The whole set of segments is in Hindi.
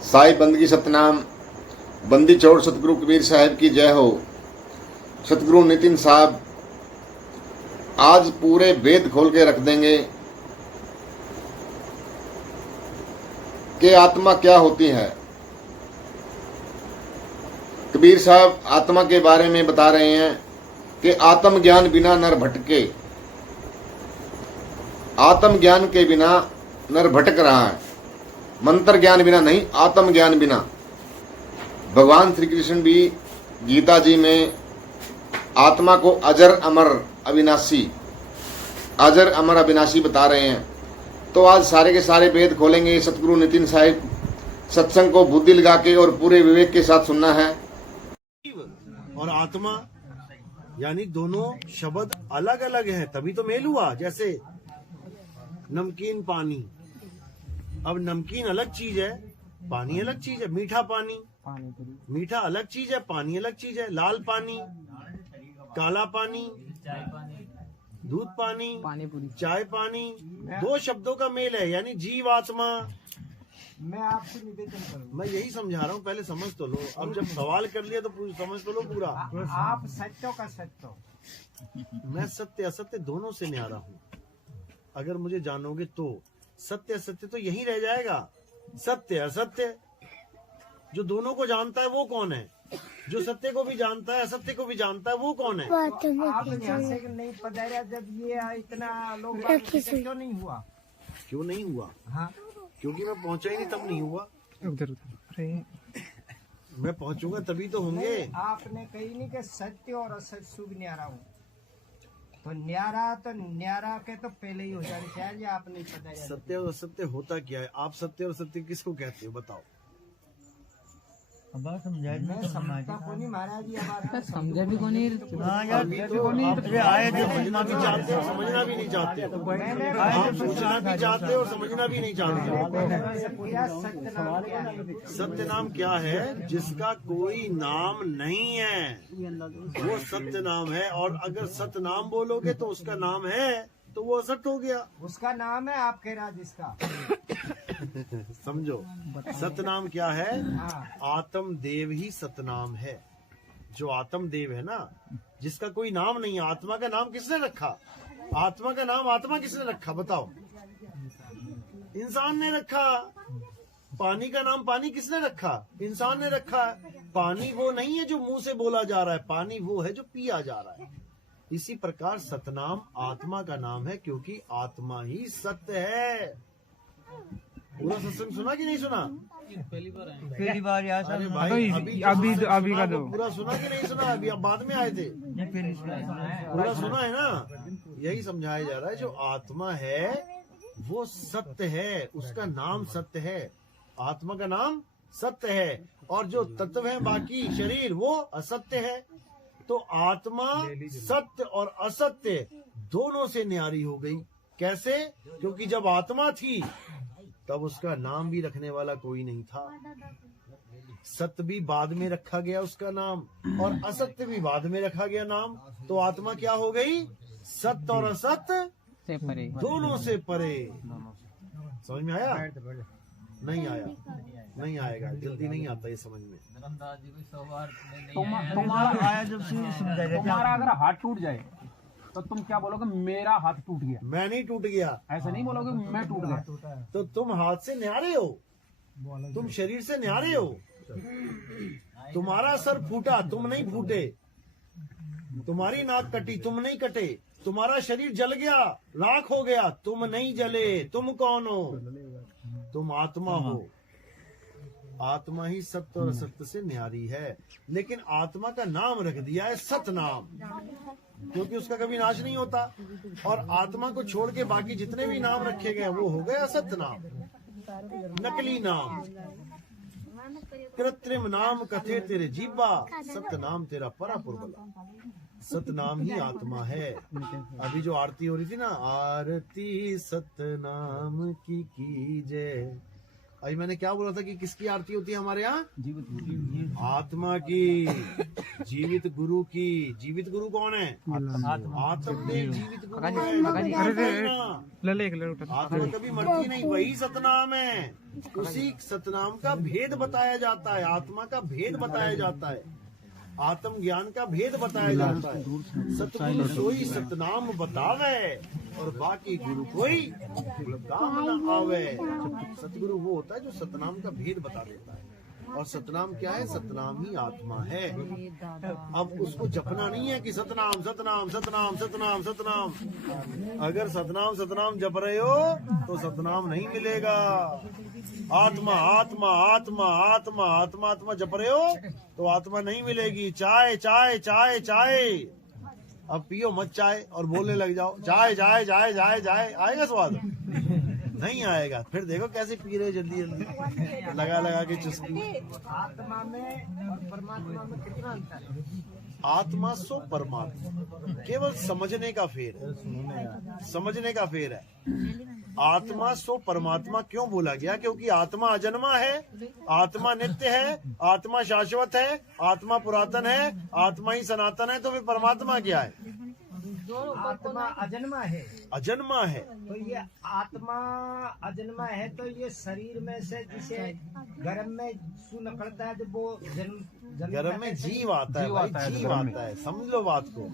साई बंदगी सतनाम। बंदी छोड़ सतगुरु कबीर साहब की जय हो। सतगुरु नितिन साहब आज पूरे वेद खोल के रख देंगे कि आत्मा क्या होती है। कबीर साहब आत्मा के बारे में बता रहे हैं कि आत्म ज्ञान बिना नर भटके, आत्म ज्ञान के बिना नर भटक रहा है, मंत्र ज्ञान बिना नहीं, आत्म ज्ञान बिना। भगवान श्री कृष्ण भी गीता जी में आत्मा को अजर अमर अविनाशी, अजर अमर अविनाशी बता रहे हैं। तो आज सारे के सारे वेद खोलेंगे। सतगुरु नितिन साहिब सत्संग को बुद्धि लगा के और पूरे विवेक के साथ सुनना है। और आत्मा यानी दोनों शब्द अलग अलग हैं, तभी तो मेल हुआ। जैसे नमकीन पानी, अब नमकीन अलग चीज है, पानी अलग चीज है। मीठा पानी, मीठा अलग चीज है, पानी अलग चीज है। लाल पानी, काला पानी, दूध पानी, चाय पानी, दो शब्दों का मेल है, यानी जीव आत्मा। मैं आपसे निवेदन करूंगा, मैं यही समझा रहा हूँ, पहले समझ तो लो। अब जब सवाल कर लिया तो समझ तो लो पूरा। आप सत्यों का सत्य, मैं सत्य असत्य दोनों से न्यारा हूँ। अगर मुझे जानोगे तो सत्य असत्य तो यही रह जाएगा। सत्य असत्य जो दोनों को जानता है वो कौन है? जो सत्य को भी जानता है असत्य को भी जानता है वो कौन है? आप यहाँ से नहीं पधारा जब ये इतना लोग क्यों नहीं हुआ? क्यों नहीं हुआ? हाँ, क्योंकि मैं पहुंचा ही नहीं, तब नहीं हुआ। मैं पहुंचूंगा तभी तो होंगे। आपने कही नहीं कि सत्य और असत्य शुभ न्यारा हूँ, तो न्यारा के तो पहले ही हो जानी चाहिए। आप नहीं पधारा। सत्य और असत्य होता क्या है? आप सत्य और सत्य किसको कहते हो बताओ? मैं समझता को नहीं महाराज जी, हमारा समझा भी कौन है। अभी तो आप आए जो समझना भी चाहते हो, समझना भी नहीं चाहते। आप पूछना भी चाहते हो और समझना भी नहीं चाहते। पूरा सत्य नाम क्या है? सत्य नाम क्या है? जिसका कोई नाम नहीं है वो सत्य नाम है। और अगर सत्य नाम बोलोगे तो उसका नाम है तो वो असत्य हो गया। उसका नाम है, आप कह रहा जिसका समझो सतनाम क्या है? हाँ। आत्म देव ही सतनाम है। जो आत्म देव है ना, जिसका कोई नाम नहीं है। आत्मा का नाम किसने रखा? आत्मा का नाम आत्मा किसने रखा बताओ? इंसान ने रखा। पानी का नाम पानी किसने रखा? इंसान ने रखा। पानी वो नहीं है जो मुंह से बोला जा रहा है, पानी वो है जो पिया जा रहा है। इसी प्रकार सतनाम आत्मा का नाम है, क्योंकि आत्मा ही सत्य है। पूरा सत्संग सुना कि नहीं सुना? पहली बार यार। अरे भाई अभी का दो पूरा सुना कि नहीं सुना? अभी आप बाद में आए थे। पूरा सुना है ना? यही समझाया जा रहा है, जो आत्मा है वो सत्य है, उसका नाम सत्य है। आत्मा का नाम सत्य है, और जो तत्व है बाकी शरीर वो असत्य है। तो आत्मा सत्य और असत्य दोनों से न्यारी हो गई। कैसे? क्योंकि जब आत्मा थी तब उसका नाम भी रखने वाला कोई नहीं था। सत्य भी बाद में रखा गया उसका नाम, और असत्य भी बाद में रखा गया नाम। तो आत्मा क्या हो गई? सत्य और असत्य से परे, दोनों से परे। समझ में आया? नहीं आया? नहीं आएगा, जल्दी नहीं आता ये समझ में। तुम्हारा आया जब से समझाया, तुम्हारा अगर हाथ टूट जाए तो तुम क्या बोलोगे? मेरा हाथ टूट गया। मैं नहीं टूट गया। ऐसा नहीं बोलोगे मैं टूट गया। तो तुम हाथ से न्यारे हो, तुम शरीर से न्यारे हो। तुम्हारा सर फूटा, तुम नहीं फूटे। तुम्हारी नाक कटी, तुम नहीं कटे। तुम्हारा शरीर जल गया, राख हो गया, तुम नहीं जले। तुम कौन हो? तुम आत्मा हो। आत्मा ही सत्य और असत्य से न्यारी है। लेकिन आत्मा का नाम रख दिया है सतनाम, क्योंकि उसका कभी नाश नहीं होता। और आत्मा को छोड़ के बाकी जितने भी नाम रखे गए वो हो गए असत्य नाम, नकली नाम। कृत्रिम नाम कथे तेरे जीवा, सत्य नाम तेरा परापुर बला। सत्य नाम ही आत्मा है। अभी जो आरती हो रही थी ना, आरती सत्य नाम की कीजय, अभी मैंने क्या बोला था कि किसकी आरती होती है हमारे यहाँ? आत्मा की, जीवित गुरु की। जीवित गुरु कौन है? आत्मदेव जीवित गुरु है। लले एक लले आत्मा कभी मरती नहीं, वही सतनाम है। उसी सतनाम का भेद बताया जाता है, आत्मा का भेद बताया जाता है, आत्म ज्ञान का भेद बताया जाता है। सतगुरु सोई सतनाम बतावे और बाकी गुरु कोई काम न आवे। सतगुरु वो होता है जो सतनाम का भेद बता देता है। और सतनाम क्या है? सतनाम ही आत्मा है। अब उसको जपना नहीं है कि सतनाम सतनाम सतनाम सतनाम सतनाम। अगर सतनाम सतनाम जप रहे हो तो सतनाम नहीं मिलेगा। आत्मा आत्मा आत्मा आत्मा आत्मा आत्मा जप रहे हो तो आत्मा नहीं मिलेगी। चाय चाय चाय चाय, अब पियो मत चाय और बोलने लग जाओ चाय चाय चाय चाय चाय, आएगा स्वाद? नहीं आएगा। फिर देखो कैसे पी रहे जल्दी जल्दी लगा लगा के चुस्की। आत्मा में और परमात्मा में कितना अंतर है? आत्मा सो परमात्मा केवल समझने का फेर है, समझने का फेर है। आत्मा सो परमात्मा क्यों बोला गया? क्योंकि आत्मा अजन्मा है, आत्मा नित्य है, आत्मा शाश्वत है, आत्मा पुरातन है, आत्मा ही सनातन है। तो फिर परमात्मा क्या है? आत्मा अजन्मा है, अजन्मा है। तो ये आत्मा अजन्मा है तो ये शरीर में से जिसे गर्म में सू निकलता है जब वो जन्म गर्भ में जीव आता है भाई, जीव आता है। समझ लो बात को।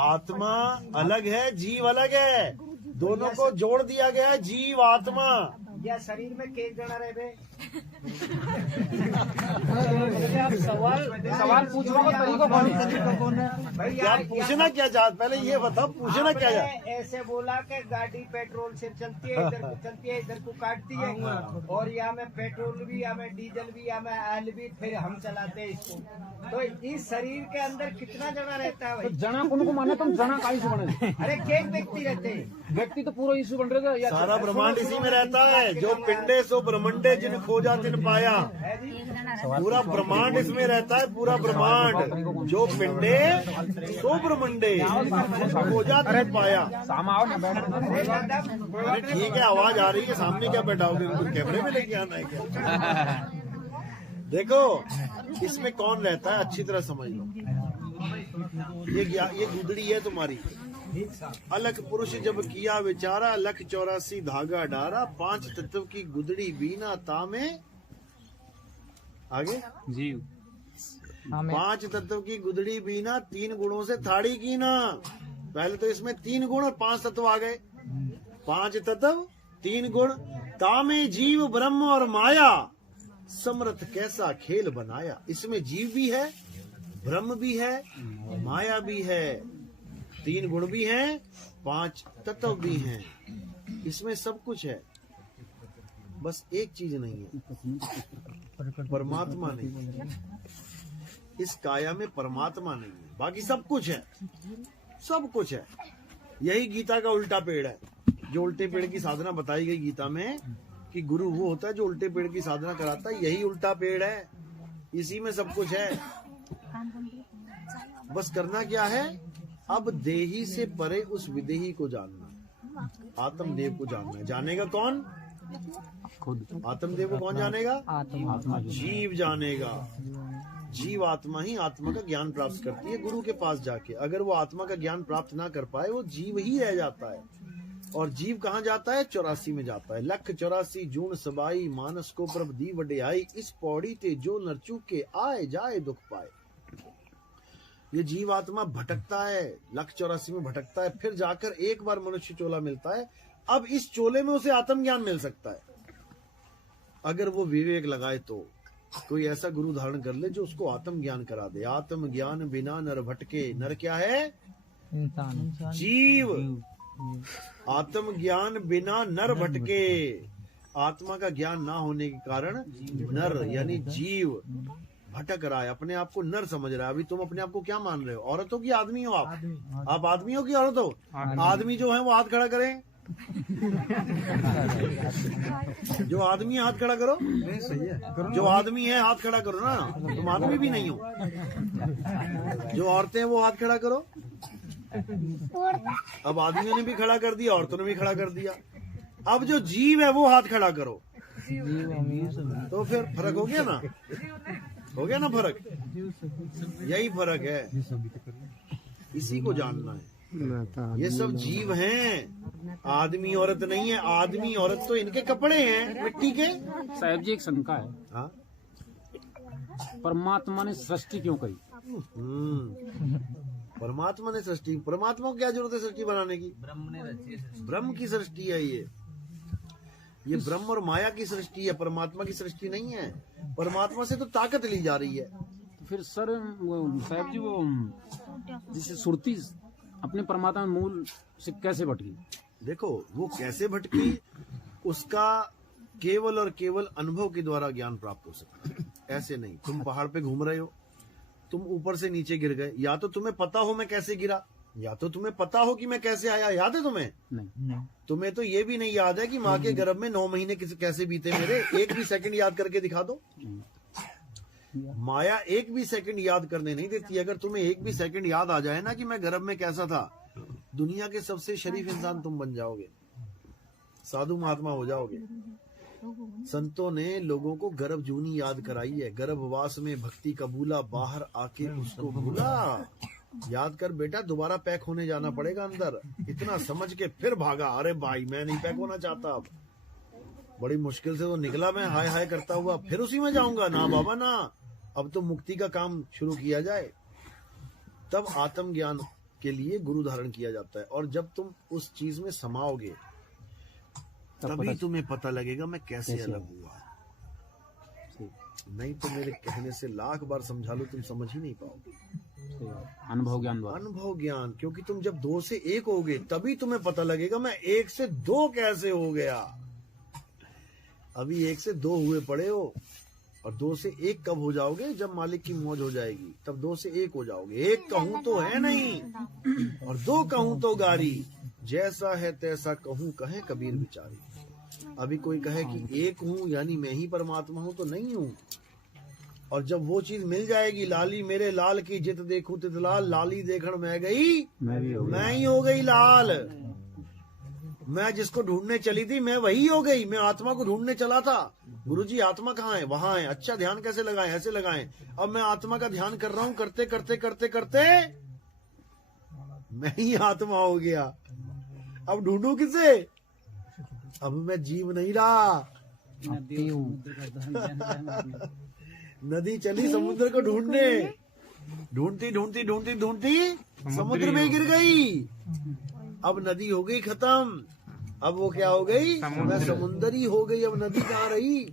आत्मा अलग है, जीव अलग है, दोनों को जोड़ दिया गया है, जीव आत्मा। या शरीर में केस जड़ा रहे सवाल पूछने का तरीका कौन है? क्या पूछना क्या चाहते? पहले ये बताओ पूछना क्या चाहते? ऐसे बोला कि गाड़ी पेट्रोल से चलती है, इधर को चलती है, इधर को काटती है, और यहाँ में पेट्रोल भी, यहाँ में डीजल भी, यहाँ में ऑयल भी, फिर हम चलाते हैं इसको। तो इस शरीर के अंदर कितना जना रहता है तो भाई? जना को माने तुम जना का इशू बने? अरे एक व्यक्ति रहते हैं, व्यक्ति तो पूरा इशू बन रहा है। सारा ब्रह्मांड इसी में रहता है। जो पिंडे सो ब्रह्मंडे जिन खोजा तिन पाया। पूरा ब्रह्मांड इसमें रहता है, पूरा ब्रह्मांड। जो पिंडे सो ब्रह्मंडे जिन खोजा तिन पाया। सामा आओ ना बैठो। अरे ठीक है, आवाज आ रही है, सामने क्या बैठाओगे? कैमरे में लेके आना है क्या? देखो इसमें कौन रहता है, अच्छी तरह समझ लो। ये गुदड़ी है तुम्हारी। अलग पुरुष जब किया विचारा, लख 84 धागा डारा, 5 तत्व की गुदड़ी बीना तामे। आगे जीव 5 तत्व की गुदड़ी बीना, 3 गुणों से थाड़ी की ना। पहले तो इसमें 3 गुण और 5 तत्व आ गए। 5 तत्व 3 गुण, तामे जीव ब्रह्म और माया, समर्थ कैसा खेल बनाया। इसमें जीव भी है, ब्रह्म भी है, माया भी है, 3 गुण भी हैं, 5 तत्व भी हैं। इसमें सब कुछ है, बस एक चीज नहीं है, परमात्मा नहीं। इस काया में परमात्मा नहीं है, बाकी सब कुछ है, सब कुछ है। यही गीता का उल्टा पेड़ है। जो उल्टे पेड़ की साधना बताई गई गीता में कि गुरु वो होता है जो उल्टे पेड़ की साधना कराता है, यही उल्टा पेड़ है। इसी में सब कुछ है। बस करना क्या है? अब देही से परे उस विदेही को जानना, आत्मदेव को जानना है। जानेगा कौन? खुद। आत्मदेव को कौन जानेगा? आत्मा। जीव जानेगा। जीव आत्मा ही आत्मा का ज्ञान प्राप्त करती है गुरु के पास जाके। अगर वो आत्मा का ज्ञान प्राप्त ना कर पाए, वो जीव ही रह जाता है। और जीव कहाँ जाता है? 84 में जाता है। लख 84 जून सबाई, मानस को प्रभ दी वड्याई, इस पौड़ी ते जो नरचू के आए जाए दुख पाए। ये जीव आत्मा भटकता है, लख 84 में भटकता है, फिर जाकर एक बार मनुष्य चोला मिलता है। अब इस चोले में उसे आत्मज्ञान मिल सकता है अगर वो विवेक लगाए तो। कोई ऐसा गुरु धारण कर ले जो उसको आत्मज्ञान करा दे। आत्मज्ञान बिना नर भटके। नर क्या है? इंसान, जीव। आत्मज्ञान बिना नर भटके। आत्मा का ज्ञान ना होने के कारण नर यानी जीव भटक रहा है, अपने आप को नर समझ रहा है। अभी तुम अपने आप को क्या मान रहे हो? औरत हो कि आदमी हो? आप आदमी हो कि औरत हो? आदमी जो है वो हाथ खड़ा करें। जो आदमी है हाथ खड़ा करो। सही है। जो आदमी है हाथ खड़ा करो ना, तुम आदमी भी नहीं हो। जो औरतें हैं वो हाथ खड़ा करो। अब आदमियों ने भी खड़ा कर दिया, औरतों ने भी खड़ा कर दिया। अब जो जीव है वो हाथ खड़ा करो। तो फिर फर्क हो गया ना, हो गया ना फर्क। यही फर्क है, इसी को जानना है। ये सब जीव हैं, आदमी औरत नहीं है। आदमी औरत तो इनके कपड़े हैं मिट्टी के। साहब जी, एक शंका है, हाँ? परमात्मा ने सृष्टि क्यों करी? परमात्मा ने सृष्टि, परमात्मा को क्या जरूरत है सृष्टि बनाने की? ब्रह्म की सृष्टि है ये ब्रह्म और माया की सृष्टि है, परमात्मा की सृष्टि नहीं है। परमात्मा से तो ताकत ली जा रही है। तो फिर सर साहब जी, वो जिसे सुरती अपने परमात्मा मूल से कैसे भटकी? देखो वो कैसे भटकी, उसका केवल और केवल अनुभव के द्वारा ज्ञान प्राप्त हो सकता है। ऐसे नहीं, तुम पहाड़ पे घूम रहे हो, तुम ऊपर से नीचे गिर गए, या तो तुम्हें पता हो मैं कैसे गिरा, या तो तुम्हें पता हो कि मैं कैसे आया। याद है तुम्हें? नहीं। तुम्हें तो ये भी नहीं याद है कि माँ के गर्भ में 9 महीने कैसे बीते मेरे। एक भी सेकंड याद करके दिखा दो। माया एक भी सेकंड याद करने नहीं देती। अगर तुम्हें एक भी सेकंड याद आ जाए ना कि मैं गर्भ में कैसा था, दुनिया के सबसे शरीफ इंसान तुम बन जाओगे, साधु महात्मा हो जाओगे। संतों ने लोगों को गर्भ जूनी याद कराई है। गर्भवास में भक्ति कबूला, बाहर आके उसको भूला। याद कर बेटा, दोबारा पैक होने जाना पड़ेगा अंदर। इतना समझ के फिर भागा, अरे भाई मैं नहीं पैक होना चाहता। अब बड़ी मुश्किल से तो निकला मैं, हाय हाय करता हुआ, फिर उसी में जाऊंगा ना बाबा ना। अब तो मुक्ति का काम शुरू किया जाए। तब आत्मज्ञान के लिए गुरु धारण किया जाता है। और जब तुम उस चीज में समाओगे तभी तुम्हें पता लगेगा मैं कैसे अलग हुआ। नहीं तो मेरे कहने से लाख बार समझा लो, तुम समझ ही नहीं पाओगे। अनुभव ज्ञान, क्योंकि तुम जब 2 से 1 होगे तभी तुम्हें पता लगेगा मैं 1 से 2 कैसे हो गया। अभी 1 से 2 हुए पड़े हो, और 2 से 1 कब हो जाओगे? जब मालिक की मौज हो जाएगी, तब 2 से 1 हो जाओगे। 1 कहूं तो है नहीं, और 2 कहूं तो गारी, जैसा है तैसा कहूं कहे कबीर बिचारी। अभी कोई कहे कि 1 हूं यानी मैं ही परमात्मा हूं, तो नहीं हूं। और जब वो चीज मिल जाएगी, लाली मेरे लाल की जित देखूं तित लाल, लाली देखण मैं गई मैं ही हो गई लाल। मैं जिसको ढूंढने चली थी मैं वही हो गई। मैं आत्मा को ढूंढने चला था, गुरुजी आत्मा कहाँ है? वहां है। अच्छा ध्यान कैसे लगाएं? ऐसे लगाएं। अब मैं आत्मा का ध्यान कर रहा हूं, करते करते करते करते मैं ही आत्मा हो गया। अब ढूंढू किसे? अब मैं जीव नहीं रहा। नदी चली समुद्र को ढूंढने, ढूंढती ढूंढती ढूंढती ढूंढती समुद्र में गिर गई। अब नदी हो गई खत्म। अब वो क्या हो गई? मैं समुद्र ही हो गई। अब नदी कहाँ रही?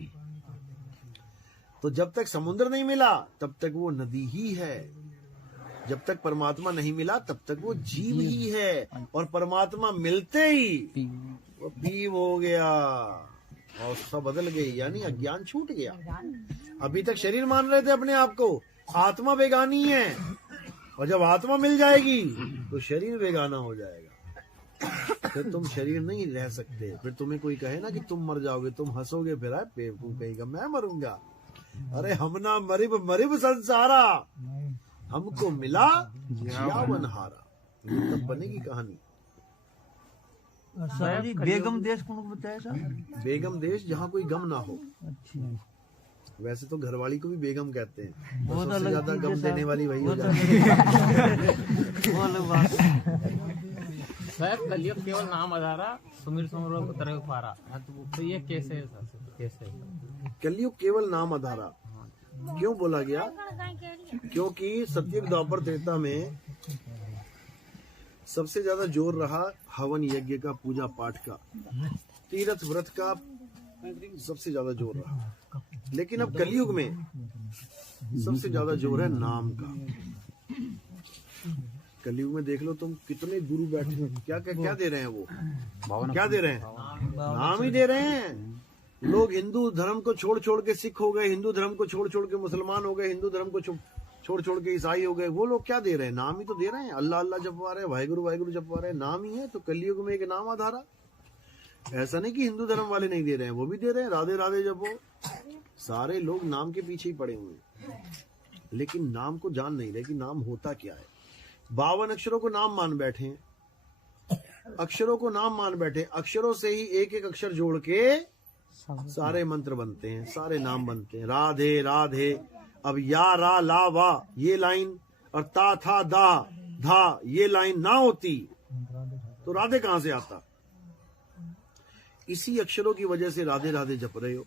तो जब तक समुद्र नहीं मिला तब तक वो नदी ही है। जब तक परमात्मा नहीं मिला तब तक वो जीव ही है। और परमात्मा मिलते ही वो पीव हो गया, और सब बदल गई, यानी अज्ञान छूट गया। अभी तक शरीर मान रहे थे अपने आप को, आत्मा बेगानी है। और जब आत्मा मिल जाएगी तो शरीर बेगाना हो जाएगा। फिर तुम शरीर नहीं रह सकते। फिर तुम्हें कोई कहे ना कि तुम मर जाओगे, तुम हंसोगे, फिर है बेवकूफ कहेगा मैं मरूंगा। अरे हम ना मरिब मरिब संसारा, हमको मिला जियावन हारा। तब बनेगी कहानी। सर जी बेगम देश कौन को बताया सर? बेगम देश जहाँ कोई गम ना हो। वैसे तो घरवाली को भी बेगम कहते हैं, सबसे ज्यादा गम देने वाली वही हो जाती सर कलयुग केवल नाम आधारा, सुमिर सुमरो उतर पारा। तो ये कैसे है सर? कैसे? कलयुग केवल नाम आधारा क्यों बोला गया? क्योंकि सतयुग द्वापर त्रेता में सबसे ज्यादा जोर रहा हवन यज्ञ का, पूजा पाठ का, तीर्थ व्रत का सबसे ज्यादा जोर रहा। लेकिन अब कलयुग में सबसे ज्यादा जोर है नाम का। कलयुग में देख लो तुम, कितने गुरु बैठे हैं, क्या दे रहे हैं? वो क्या दे रहे हैं? नाम ही दे रहे हैं। लोग हिंदू धर्म को छोड़ छोड़ के सिख हो गए, हिंदू धर्म को छोड़ छोड़ के मुसलमान हो गए, हिंदू धर्म को छोड़ छोड़ के ईसाई हो गए। वो लोग क्या दे रहे हैं? नाम ही तो दे रहे हैं। अल्लाह अल्लाह जपवा रहे हैं, वाहिगुरु वाहिगुरु जपवा रहे हैं, नाम ही है। तो कलयुग में एक नाम आधारा। ऐसा नहीं कि हिंदू धर्म वाले नहीं दे रहे हैं, वो भी दे रहे हैं, राधे राधे जपो। सारे लोग नाम के पीछे ही पड़े हुए हैं, लेकिन नाम को जान नहीं रहे कि नाम होता क्या है। 52 अक्षरों को नाम मान बैठे हैं, अक्षरों को नाम मान बैठे। अक्षरों से ही एक एक अक्षर जोड़ के सारे मंत्र बनते हैं, सारे नाम बनते हैं। राधे राधे, अब या रा ला वा ये लाइन और ता था दा धा ये लाइन ना होती तो राधे कहां से आता? इसी अक्षरों की वजह से राधे राधे जप रहे हो।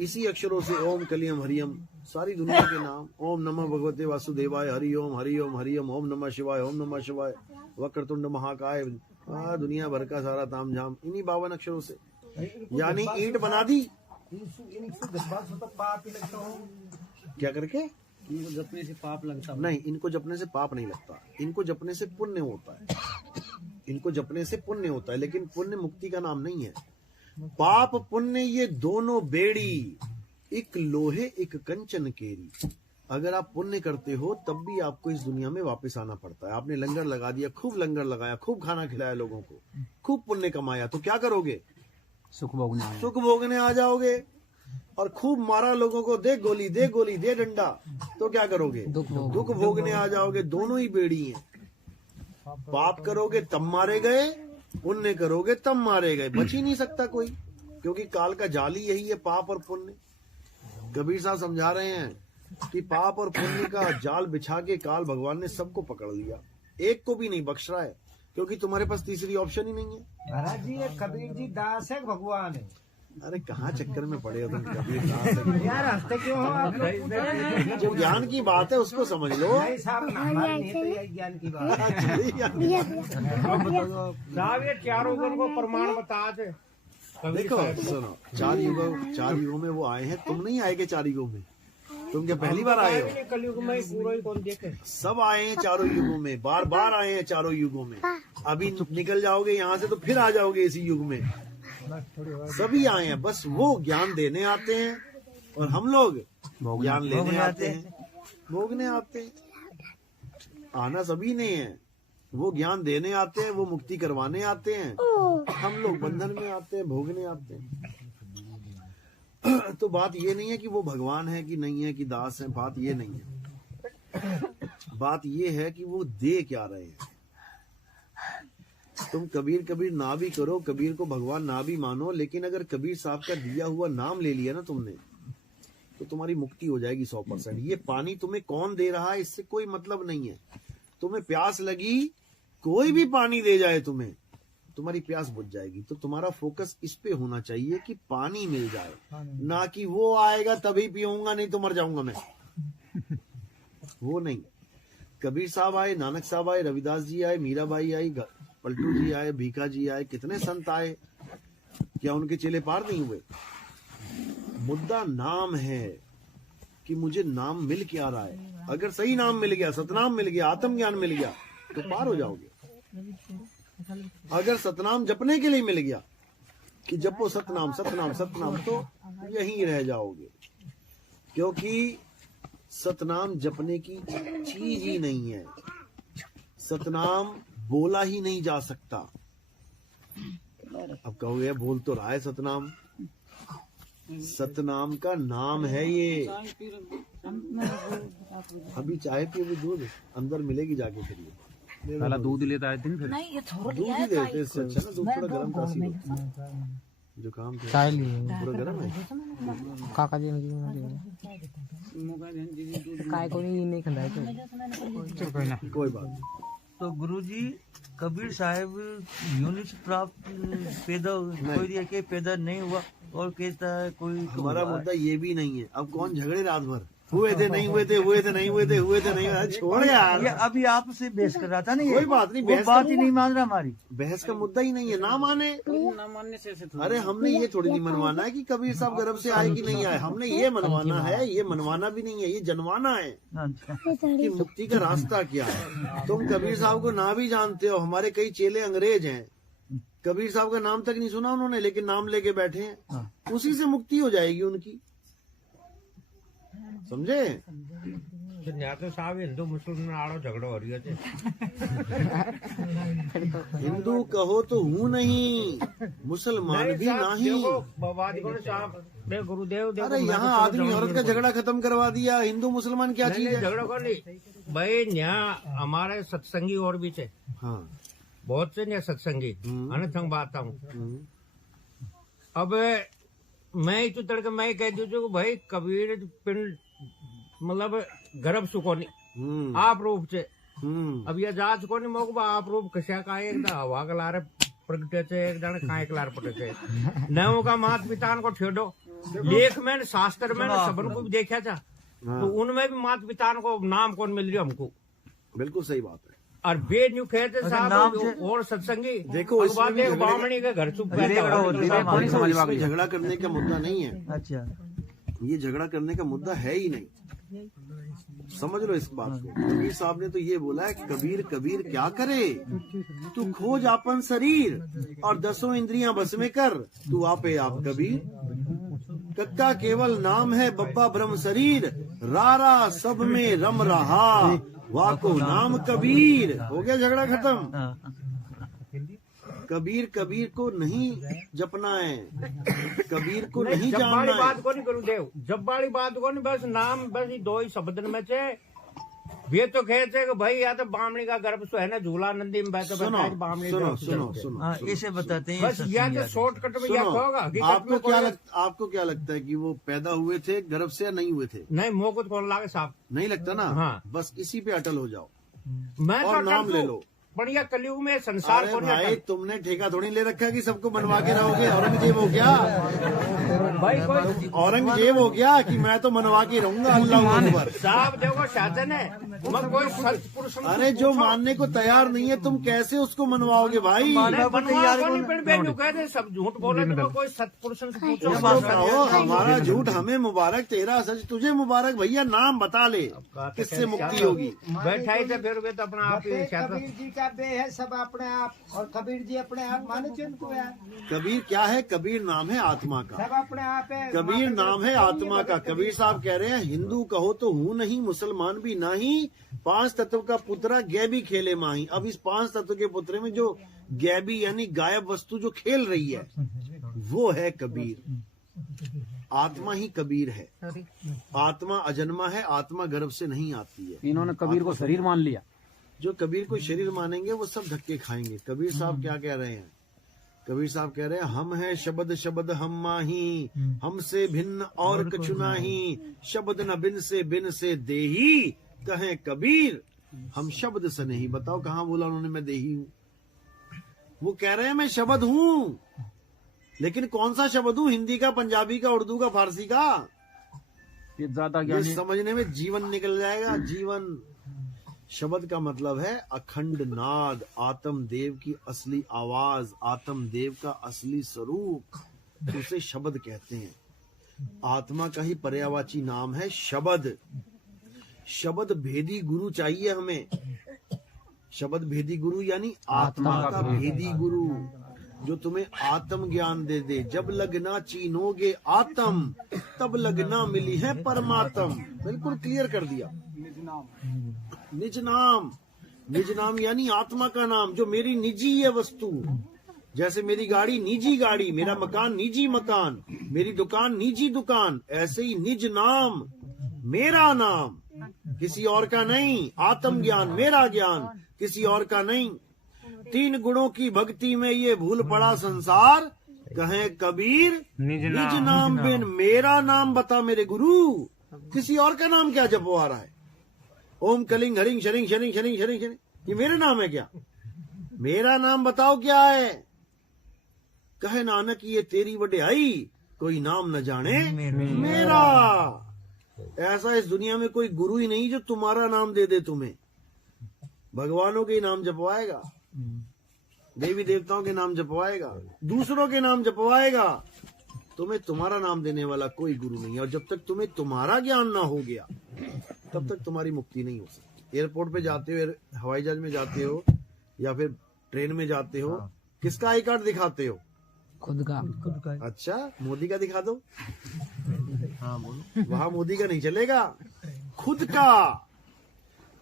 इसी अक्षरों से ओम कलियम हरियम, सारी दुनिया के नाम, ओम नमः भगवते वासुदेवाय, हरि ओम हरि ओम हरि ओम, ओम नमः शिवाय, ओम नमः शिवाय, वक्रतुंड महाकाय, दुनिया भर का सारा ताम झाम इन्हीं 52 अक्षरों से। यानी ईंट बना दी क्या करके? इनको जपने से पाप लगता है। नहीं, इनको जपने से पाप नहीं लगता, इनको जपने से पुण्य होता है। इनको जपने से पुण्य होता है, लेकिन पुण्य मुक्ति का नाम नहीं है। पाप पुण्य ये दोनों बेड़ी, एक लोहे एक कंचन केरी। अगर आप पुण्य करते हो तब भी आपको इस दुनिया में वापस आना पड़ता है। आपने लंगर लगा दिया, खूब लंगर लगाया, खूब खाना खिलाया लोगों को, खूब पुण्य कमाया, तो क्या करोगे? सुख भोगने सुख भोगने आ जाओगे। और खूब मारा लोगों को, दे गोली दे गोली दे डंडा, तो क्या करोगे? दुख भोगने आ जाओगे। दोनों ही बेड़ी हैं। पाप करोगे तब मारे गए, पुण्य करोगे तब मारे गए। बच ही नहीं सकता कोई, क्योंकि काल का जाल ही यही है, पाप और पुण्य। कबीर साहब समझा रहे हैं कि पाप और पुण्य का जाल बिछा के काल भगवान ने सबको पकड़ लिया, एक को भी नहीं बख्श रहा है, क्योंकि तुम्हारे पास तीसरी ऑप्शन ही नहीं है। महाराज जी ये कबीर जी दास है भगवान है। अरे कहाँ चक्कर में पड़े हो तुम? कबीर दास है। यार हंसते क्यों हो आप लोग? जो ज्ञान की बात है उसको समझ लो। नहीं साहब, हमारे लिए तो यही ज्ञान की बात है। साहब ये चारों गुण को प्रमाण बता दे। देखो सुनो, चार युगों में वो आए हैं, तुम नहीं आएगे 4 युगों में। तुम क्या पहली बार आए हो? कलयुग में पूरा ही कौन देखे। सब आए हैं चारों युगों में, बार बार आए हैं चारों युगों में। अभी निकल जाओगे यहाँ से तो फिर आ जाओगे इसी युग में। सभी आए हैं, बस वो ज्ञान देने आते हैं और हम लोग ज्ञान लेने आते हैं, भोगने आते हैं। आना सभी ने है, वो ज्ञान देने आते हैं, वो मुक्ति करवाने आते हैं, हम लोग बंधन में आते हैं, भोगने आते हैं। तो बात ये नहीं है कि वो भगवान है कि नहीं है, कि दास है, बात ये नहीं है। बात ये है कि वो दे क्या रहे हैं। तुम कबीर कबीर ना भी करो, कबीर को भगवान ना भी मानो, लेकिन अगर कबीर साहब का दिया हुआ नाम ले लिया ना तुमने, तो तुम्हारी मुक्ति हो जाएगी 100%। ये पानी तुम्हें कौन दे रहा है इससे कोई मतलब नहीं है। तुम्हें प्यास लगी, कोई भी पानी दे जाए तुम्हें, तुम्हारी प्यास बुझ जाएगी। तो तुम्हारा फोकस इस पे होना चाहिए कि पानी मिल जाए, ना कि वो आएगा तभी पीऊंगा, नहीं तो मर जाऊंगा मैं। वो नहीं। कबीर साहब आए, नानक साहब आए, रविदास जी आए, मीराबाई आई, पलटू जी आए, भीखा जी आए, कितने संत आए, क्या उनके चेले पार नहीं हुए? मुद्दा नाम है कि मुझे नाम मिल क्या रहा है। अगर सही नाम मिल गया, सतनाम मिल गया, आत्मज्ञान मिल गया, तो पार हो जाओगे। अगर सतनाम जपने के लिए मिल गया कि जपो सतनाम सतनाम सतनाम, तो यहीं रह जाओगे, क्योंकि सतनाम जपने की चीज ही नहीं है। सतनाम बोला ही नहीं जा सकता। अब कहोगे बोल तो रहा है सतनाम, सतनाम का नाम है ये। अभी चाय पियोगे, दूध अंदर मिलेगी जाके, फिर ये पहला दूध लेता है दिन, फिर दूध ही देते, इससे अच्छा ना दूध थोड़ा गर्म तासीर होता है। जो काम चाय लिए पूरा गर्म है। काका जी काय को नहीं खंदा है तो कोई ना, कोई बात नहीं। तो गुरुजी कबीर साहब यूनिट प्राप्त पैदा कोई के पैदा नहीं हुआ और कहता है कोई। हमारा मुद्दा ये भी नहीं है। अब कौन झगड़े रात भर, हुए थे नहीं हुए थे, हुए थे नहीं हुए थे, हुए थे नहीं हुए, छोड़ यार। ये अभी आपसे बहस कर रहा था ना, कोई बात नहीं, वो बात ही नहीं मान रहा हमारी। बहस का मुद्दा ही नहीं है, ना माने। ना मानने से ऐसे अरे हमने ये थोड़ी नहीं मनवाना है कि कबीर साहब गर्भ से आए कि नहीं आए। हमने ये मनवाना है, ये मनवाना भी नहीं है, ये जनवाना है कि मुक्ति का रास्ता क्या है। तुम कबीर साहब को ना भी जानते हो, हमारे कई चेले अंग्रेज हैं, कबीर साहब का नाम तक नहीं सुना उन्होंने, लेकिन नाम लेके बैठे हैं, उसी से मुक्ति हो जाएगी उनकी। समझे? तो साहब हिंदू मुस्लिम आड़ो झगड़ो हो रही है। हिंदू कहो तो हूँ नहीं, मुसलमान भी नहीं। गुरुदेव अरे यहाँ आदमी औरत का झगड़ा खत्म करवा दिया, हिंदू मुसलमान क्या चीज है? झगड़ो कर ली भाई। यहाँ हमारे सत्संगी और भी थे, हाँ बहुत से यहाँ सत्संगी। अनंत संग बात हूँ, अब मैं इतु तड़के मैं कह दूं कि भाई कबीर पिंड मतलब गर्भ सुकोनी आप रूप से अब ये जात को नहीं मोक आप रूप कशा का एक हवा कलार प्रगटे से एक जन काय कलार पटे से नवों का मात पिता को ठेडो लेख में शास्त्र में सबन को भी देखा था तो उनमें भी मात पिता को नाम कौन मिल रही हमको। बिल्कुल सही बात है। और बेद न्यू कहते साहब और सत्संगी देखो इसमें बामणी के घर चुप झगड़ा करने का मुद्दा नहीं है। अच्छा, ये झगड़ा करने का मुद्दा है ही नहीं, समझ लो इस बात को। कबीर साहब ने तो ये बोला है, कबीर कबीर क्या करे, तू खोज आपन शरीर और 10 इंद्रियां बस में कर, तू आपे आप कबीर। कक्का केवल नाम है, बब्बा ब्रह्म शरीर, रारा सब में रम रहा, वाको नाम कबीर। हो गया झगड़ा खत्म। कबीर कबीर को नहीं जपना है, कबीर को नहीं जानना है। बात को नहीं करूँ देव, जब वाली बात को नहीं, बस नाम बस दो ही शब्द में से वे तो कहते कि भाई या तो बामणी का गर्भ सो है ना झूला नंदी में बैठे बामणी। सुनो इसे बताते हैं बस या तो शॉर्टकट में या होगा। आपको क्या लगता है कि वो पैदा हुए थे गर्भ से या नहीं हुए थे? नहीं मोकुत कौन लागे साहब, नहीं लगता ना। हाँ। बस इसी पे अटल हो जाओ मैं और नाम ले लो। बढ़िया कलयुग में संसार को भाई तुमने ठेका थोड़ी ले रखा कि सबको बनवा के रहोगे। औरंगजेब हो गया भाई, कोई औरंगजेब हो गया कि मैं तो मनवा के रहूंगा। अल्लाह अकबर। साहब देखो शासन है, मगर कोई सत्पुरुष। अरे जो मानने को तैयार नहीं है तुम कैसे उसको मनवाओगे भाई? कहते सब झूठ बोले तो कोई सत्पुरुष से पूछो। हमारा झूठ हमें मुबारक, तेरा सच तुझे मुबारक। भैया नाम बता ले, किससे मुक्ति होगी? बैठा ही थे फिर तो अपना आप कबीर जी का बे है सब अपने आप, और कबीर जी अपने आप माने उनको यार। कबीर क्या है? कबीर नाम है आत्मा का, सब अपने आप है। कबीर नाम है आत्मा का। कबीर साहब कह रहे हैं, हिंदू कहो तो हूँ नहीं, मुसलमान भी नहीं, 5 तत्व का पुत्रा गैबी खेले माही। अब इस 5 तत्व के पुत्र में जो गैबी यानी गायब वस्तु जो खेल रही है वो है कबीर। आत्मा ही कबीर है। आत्मा अजन्मा है, आत्मा गर्भ से नहीं आती है। इन्होंने कबीर को शरीर मान लिया। जो कबीर को शरीर मानेंगे वो सब धक्के खाएंगे। कबीर साहब क्या कह रहे हैं? कबीर साहब कह रहे हैं, हम है शब्द शब्द हम माही, हमसे भिन्न और कछु नाही, शब्द न बिन से देही, कहे कबीर हम शब्द से नहीं। बताओ कहाँ बोला उन्होंने मैं देही हूँ? वो कह रहे हैं मैं शब्द हूँ, लेकिन कौन सा शब्द हूँ? हिंदी का, पंजाबी का, उर्दू का, फारसी का? ये ज्यादा ये समझने में जीवन निकल जाएगा। जीवन शब्द का मतलब है अखंड नाद, आत्म देव की असली आवाज, आत्म देव का असली स्वरूप, उसे शब्द कहते हैं। आत्मा का ही पर्यायवाची नाम है शब्द। शब्द भेदी गुरु चाहिए हमें। शब्द भेदी गुरु यानी आत्मा का भेदी गुरु, जो तुम्हें आत्म ज्ञान दे दे। जब लगना चीनोगे आत्म, तब लगना मिली है परमात्म। बिल्कुल क्लियर कर दिया। निज नाम, निज नाम यानी आत्मा का नाम, जो मेरी निजी है वस्तु। जैसे मेरी गाड़ी निजी गाड़ी, मेरा मकान निजी मकान, मेरी दुकान निजी दुकान, ऐसे ही निज नाम मेरा नाम, किसी और का नहीं। आत्म ज्ञान मेरा ज्ञान, किसी और का नहीं। 3 गुणों की भक्ति में ये भूल पड़ा संसार, कहे कबीर निज नाम बिन मेरा नाम बता मेरे गुरु। किसी और का नाम क्या जपवा रहा है? ओम Kalinga hurrying sharing sharing sharing sharing sharing, ये मेरे नाम है क्या? मेरा नाम बताओ क्या है? कहे नानक ये तेरी वड्याई, कोई नाम न जाने मेरा। ऐसा इस दुनिया में कोई गुरु ही नहीं जो तुम्हारा नाम दे दे तुम्हें। भगवानों के नाम जपवाएगा, देवी देवताओं के नाम जपवाएगा, दूसरों के नाम जपवाएगा। तुम्हें तुम्हारा नाम देने वाला कोई गुरु नहीं है। और जब तक तुम्हें तुम्हारा ज्ञान ना हो गया तब तक तुम्हारी मुक्ति नहीं हो सकती। एयरपोर्ट पे जाते हो, हवाई जहाज में जाते हो या फिर ट्रेन में जाते हो, किसका आई कार्ड दिखाते हो? खुद का। अच्छा, मोदी का दिखा दो। हाँ बोलो। वहां मोदी का नहीं चलेगा, खुद का।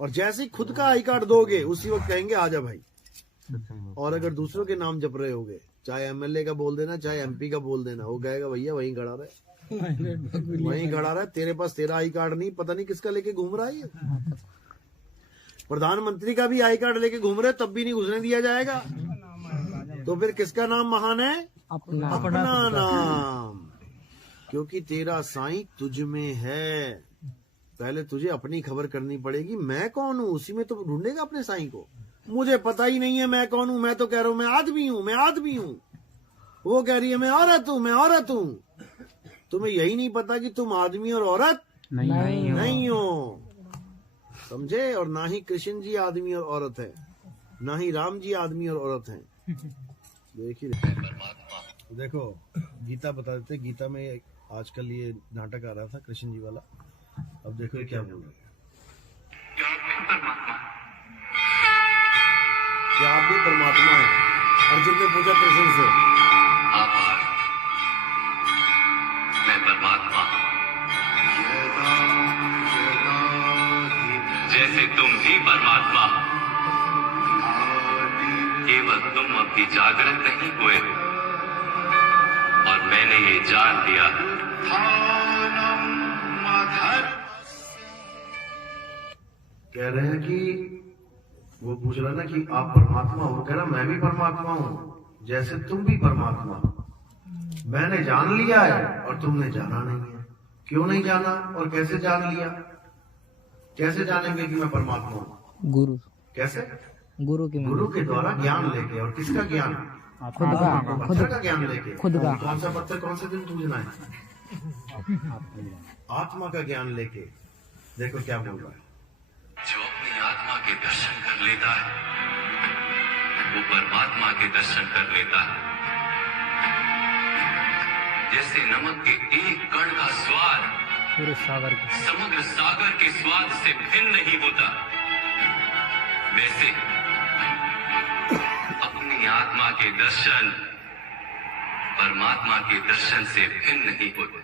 और जैसे ही खुद का आई कार्ड दोगे उसी वक्त कहेंगे आजा भाई। और अगर दूसरों के नाम जप रहे होगे, चाहे एमएलए का बोल देना, चाहे एमपी का बोल देना, वो कहेगा भैया वहीं खड़ा रहे, वहीं खड़ा रहे, तेरे पास तेरा आई कार्ड नहीं, पता नहीं किसका लेके घूम रहा है। प्रधानमंत्री का भी आई कार्ड लेके घूम रहे, तब भी नहीं घुसने दिया जाएगा। तो फिर किसका नाम महान है? अपना नाम, क्योंकि तेरा साईं तुझ में है। पहले तुझे अपनी खबर करनी पड़ेगी, मैं कौन हूँ, उसी में तो ढूंढेगा अपने साईं को। मुझे पता ही नहीं है मैं कौन हूँ, मैं तो कह रहा हूँ मैं आदमी हूँ, मैं आदमी हूँ। वो कह रही है मैं औरत हूँ, मैं औरत हूँ। तुम्हें यही नहीं पता कि तुम आदमी और औरत नहीं हो, समझे? और ना ही कृष्ण जी आदमी और औरत है, ना ही राम जी आदमी और औरत हैं। देखिए देखो गीता बता देते, गीता में आजकल ये नाटक आ रहा था कृष्ण जी वाला। अब देखो ये क्या बोल रहे हैं, क्या आप भी परमात्मा है? अर्जुन ने पूछा कृष्ण से। मैं परमात्मा जैसे तुम भी परमात्मा, केवल तुम अभी जागृत नहीं हुए और मैंने ये जान लिया। कह रहे हैं कि वो पूछ रहा ना कि आप परमात्मा हो, कह रहा मैं भी परमात्मा हूं जैसे तुम भी परमात्मा हो। मैंने जान लिया है और तुमने जाना नहीं है। क्यों नहीं जाना और कैसे जान लिया? कैसे जानेंगे कि मैं परमात्मा हूं? गुरु। कैसे? गुरु के द्वारा ज्ञान लेके। और किसका ज्ञान? पत्थर का ज्ञान लेके। खुद का। कौन सा पत्थर कौन से दिन पूजना है? आत्मा का ज्ञान लेके। देखो क्या बोल रहा है, जो अपनी आत्मा के दर्शन कर लेता है वो परमात्मा के दर्शन कर लेता है। जैसे नमक के एक कण का स्वाद पूरे सागर समग्र सागर के स्वाद से भिन्न नहीं होता, वैसे अपनी आत्मा के दर्शन परमात्मा के दर्शन से भिन्न नहीं होते।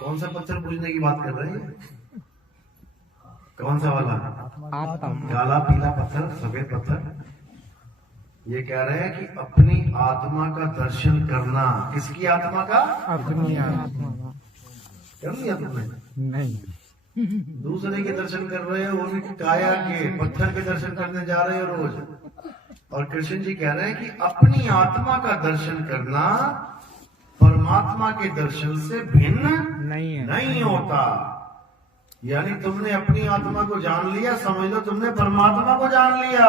कौन सा पत्थर पूजने की बात कर रहे हैं? कौन सा वाला? काला पीला पत्थर, सफेद पत्थर। ये कह रहे हैं कि अपनी आत्मा का दर्शन करना। किसकी आत्मा का? अपनी आत्मा कर लिया तुमने? नहीं, दूसरे के दर्शन कर रहे हो, उनकी काया के, पत्थर के दर्शन करने जा रहे हो रोज। और कृष्ण जी कह रहे हैं कि अपनी आत्मा का दर्शन करना परमात्मा के दर्शन से भिन्न नहीं होता। यानी तुमने अपनी आत्मा को जान लिया, समझ लो तुमने परमात्मा को जान लिया।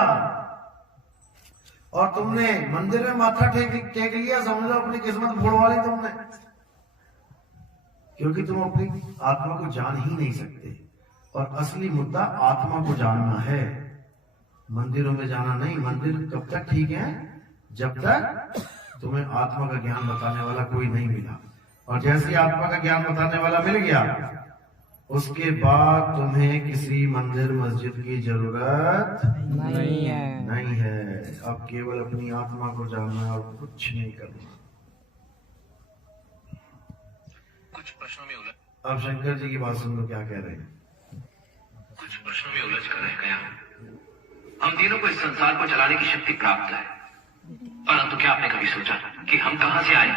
और तुमने मंदिर में माथा टेक लिया, समझ लो अपनी किस्मत फोड़ वाली तुमने। क्योंकि तुम अपनी आत्मा को जान ही नहीं सकते। और असली मुद्दा आत्मा को जानना है, मंदिरों में जाना नहीं। मंदिर कब तक ठीक है? जब तक तुम्हें आत्मा का ज्ञान बताने वाला कोई नहीं मिला। और जैसे ही आत्मा का ज्ञान बताने वाला मिल गया, उसके बाद तुम्हें किसी मंदिर मस्जिद की जरूरत नहीं है। अब केवल अपनी आत्मा को जानना और कुछ नहीं करना। कुछ प्रश्नों में उलझ अब शंकर जी की बात सुन लो, क्या कह रहे हैं। कुछ प्रश्नों में उलझ कर रह गया। हम तीनों को इस संसार को चलाने की शक्ति प्राप्त है, परंतु क्या आपने कभी सोचा कि हम कहां से आए,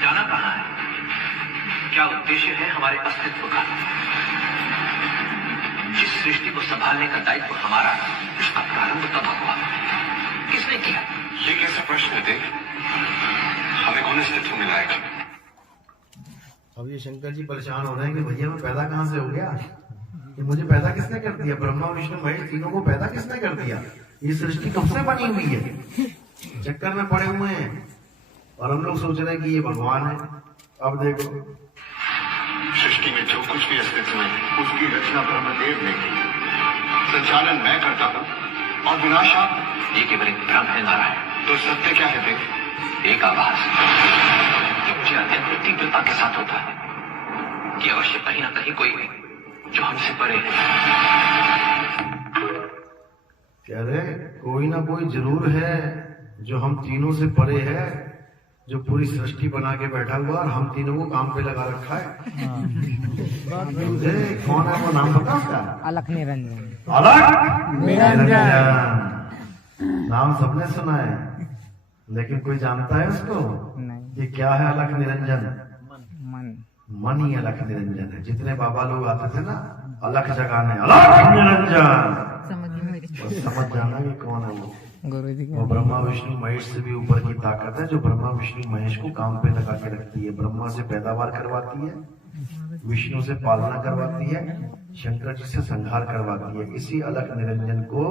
जाना कहां है, क्या उद्देश्य है हमारे अस्तित्व का? जिस सृष्टि को संभालने का दायित्व हमारा, उसका प्रारंभ कब हुआ, किसने किया? ये कैसा प्रश्न है देव? हमें कौन अस्तित्व मिला है? अब ये शंकर जी परेशान हो रहे हैं कि भैया मैं पैदा कहां से हो गया, ये मुझे पैदा किसने कर दिया? ब्रह्मा विष्णु महेश तीनों को पैदा किसने कर दिया? ये सृष्टि कब से बनी हुई है? चक्कर में पड़े हुए हैं और हम लोग सोच रहे हैं कि ये भगवान है। अब देखो, सृष्टि में जो कुछ भी अस्तित्व है उसकी रचना ब्रह्मदेव ने की, संचालन मैं करता हूँ और विनाश आप। ये केवल एक भ्रम है नारायण। तो सत्य क्या है देव? एक आभास जो मुझे अत्यंत तीव्रता के साथ होता है कि अवश्य कहीं ना कहीं कोई जो हमसे परे है। कह रहे कोई ना कोई जरूर है जो हम तीनों से परे है, जो पूरी सृष्टि बना के बैठा हुआ और हम तीनों को काम पे लगा रखा है। मुझे कौन है वो नाम पता उसका? अलख निरंजन। अलख निरंजन नाम सबने सुना है, लेकिन कोई जानता है उसको? नहीं। ये क्या है अलख निरंजन? मन। मन ही अलख निरंजन है। जितने बाबा लोग आते थे ना अलख जगाने, अलख निरंजन, समझ जाना कि कौन है वो। गुरु जी वो ब्रह्मा विष्णु महेश से भी ऊपर की ताकत है जो ब्रह्मा विष्णु महेश को काम पे लगा के रखती है। ब्रह्मा से पैदावार करवाती है, विष्णु से पालना करवाती है, शंकर जी से संहार करवाती है। इसी अलख निरंजन को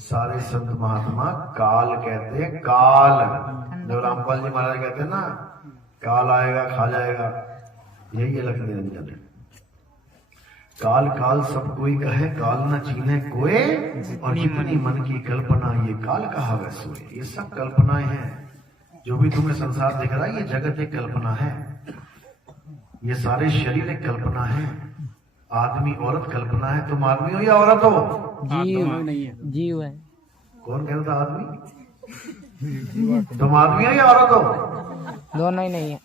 सारे संत महात्मा काल कहते हैं। काल, जो रामपाल जी महाराज कहते हैं ना, काल आएगा खा जाएगा, यही अलख निरंजन है। काल काल सब कोई कहे, काल न चीन्हे कोई, और जितनी मन की कल्पना ये काल कहा वै सोए। ये सब कल्पनाएं हैं। जो भी तुम्हें संसार दिख रहा है ये जगत एक कल्पना है, ये सारे शरीर एक कल्पना है। आदमी औरत कल्पना है। तुम आदमी हो या औरत हो? जीव जीव है। कौन कहता था आदमी? तुम आदमी हो या औरत हो? दोनों ही नहीं है।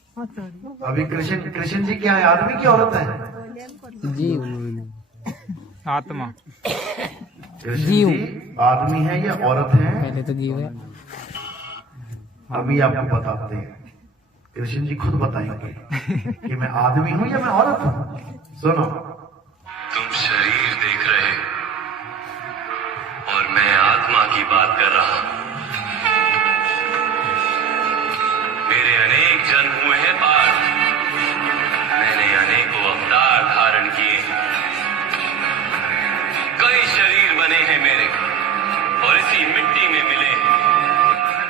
अभी कृष्ण जी क्या है, आदमी की औरत है? जीव आत्मा। कृष्ण जी आदमी है या औरत है? पहले तो जीव है। अभी आपको बताते हैं, कृष्ण जी खुद बताएंगे कि मैं आदमी हूं या मैं औरत हूं। सुनो, तुम शरीर देख रहे और मैं आत्मा की बात कर रहा हूं। मेरे अनेक जन्म हुए हैं पार, मैंने अनेकों अवतार धारण किए, कई शरीर बने हैं मेरे और इसी मिट्टी में मिले,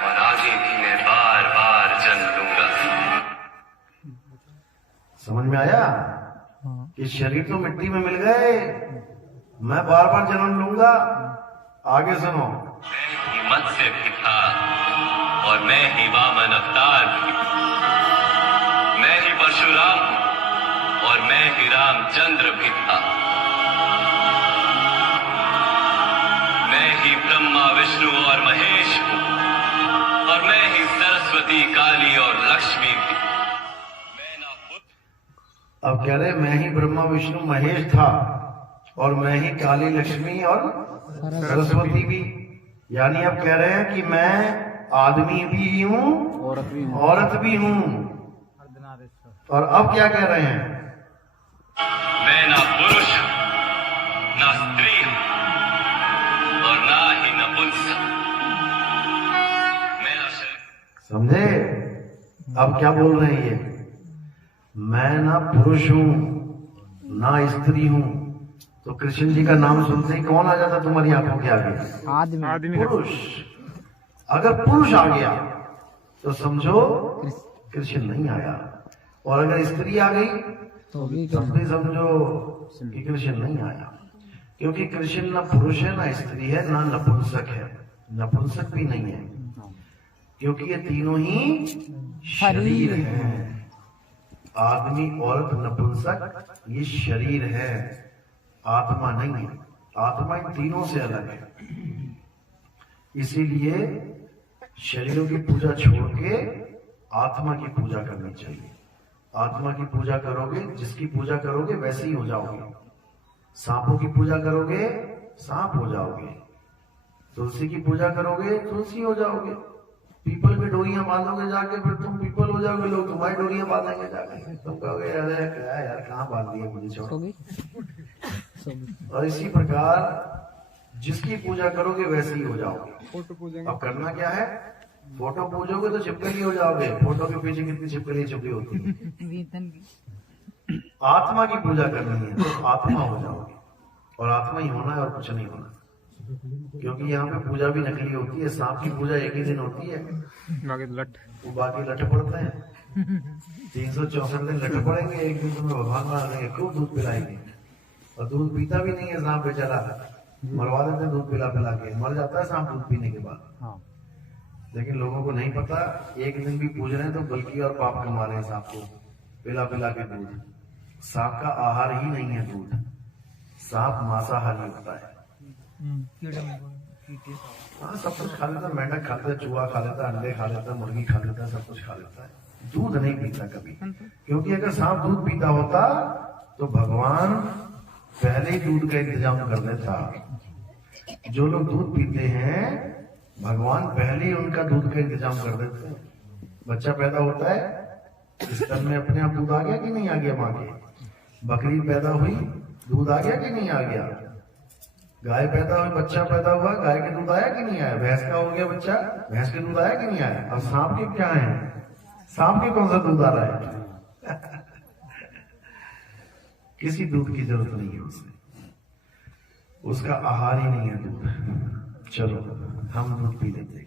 और आगे भी मैं बार बार जन्म लूंगा। समझ में आया कि शरीर तो मिट्टी में मिल गए, मैं बार बार जन्म लूंगा। आगे सुनो, मैं ही मत्स्य भी था और मैं ही वामन अवतार भी, मैं ही परशुराम हूं और मैं ही रामचंद्र भी था, मैं ही ब्रह्मा विष्णु और महेश हूं और मैं ही सरस्वती काली और लक्ष्मी भी। मैं ना पुत्र। अब कह रहे मैं ही ब्रह्मा विष्णु महेश था और मैं ही काली लक्ष्मी और सरस्वती भी। यानी अब कह रहे हैं कि मैं आदमी भी हूं, औरत भी हूं। और अब क्या कह रहे हैं? मैं ना पुरुष हूं, ना स्त्री हूं और ना ही नपुंसक। मेरा शरीर। समझे? अब क्या बोल रहे हैं ये? मैं ना पुरुष हूं ना स्त्री हूं। तो कृष्ण जी का नाम सुनते ही कौन आ जाता तुम्हारी आंखों के आगे? आदमी। पुरुष। अगर पुरुष आ गया तो समझो कृष्ण नहीं आया, और अगर स्त्री आ गई तो भी समझो कि कृष्ण नहीं आया। क्योंकि कृष्ण ना पुरुष है ना स्त्री है ना नपुंसक है, नपुंसक भी नहीं है, क्योंकि ये तीनों ही शरीर हैं। आदमी औरत नपुंसक ये शरीर है, आत्मा नहीं है। आत्मा इन तीनों से अलग है। इसीलिए शरीरों की पूजा छोड़ के आत्मा की पूजा करनी चाहिए। आत्मा की पूजा करोगे, जिसकी पूजा करोगे वैसे ही हो जाओगे। सांपों की पूजा करोगे सांप हो जाओगे, तुलसी की पूजा करोगे तुलसी हो जाओगे, पीपल पे डोरियां बांधोगे जाके फिर तुम पीपल हो जाओगे, लोग तुम्हारी डोरियां बांधेंगे जाके, तुम कहोगे अरे क्या यार कहाँ बांध दिए मुझे, छोड़ोगे। और इसी प्रकार जिसकी पूजा करोगे वैसे ही हो जाओगे। अब करना क्या है? फोटो पूजोगे तो चिपकली हो जाओगे। फोटो के पीछे कितनी चिपकली छुपी होती है। आत्मा की पूजा करनी है तो आत्मा हो जाओगे, और आत्मा ही होना है और कुछ नहीं होना। क्योंकि यहाँ पे पूजा भी नकली होती है। सांप की पूजा एक ही दिन होती है, वो बाकी लट पड़ते हैं। 364 दिन लट पड़ेंगे, एक दिन तुम्हें भगवान बना देंगे, खूब दूध पिलाएंगे, और दूध पीता भी नहीं है सांप बेचारा, मरवा देते हैं दूध पिला पिला के, मर जाता है सांप दूध पीने के बाद। लेकिन लोगों को नहीं पता, एक दिन भी पूज रहे हैं तो बल्कि और पाप कमा रहे हैं सांप को पिला पिला के दूध। सांप का आहार ही नहीं है दूध, सांप मांसाहारी होता है। हाँ, सब कुछ खा लेता है, मेंढक खा लेता है, चूहा खा लेता है, अंडे खा लेता है, मुर्गी खा लेता है, सब कुछ खा लेता है। दूध नहीं पीता कभी, क्योंकि अगर सांप दूध पीता होता तो भगवान पहले ही दूध का इंतजाम कर देता। जो लोग दूध पीते हैं भगवान पहले ही उनका दूध का इंतजाम कर देते हैं। बच्चा पैदा होता है, स्तन में अपने आप दूध आ गया कि नहीं आ गया माँ के? बकरी पैदा हुई, दूध आ गया कि नहीं आ गया? गाय पैदा हुई, बच्चा पैदा हुआ, गाय के दूध आया कि नहीं आया? भैंस का हो गया बच्चा, भैंस के दूध आया कि नहीं आया? और सांप के क्या है? सांप के कौन सा दूध आ रहा है? किसी दूध की जरूरत नहीं है उसे, उसका आहार ही नहीं है दूध। चलो हम दूध पी लेते हैं।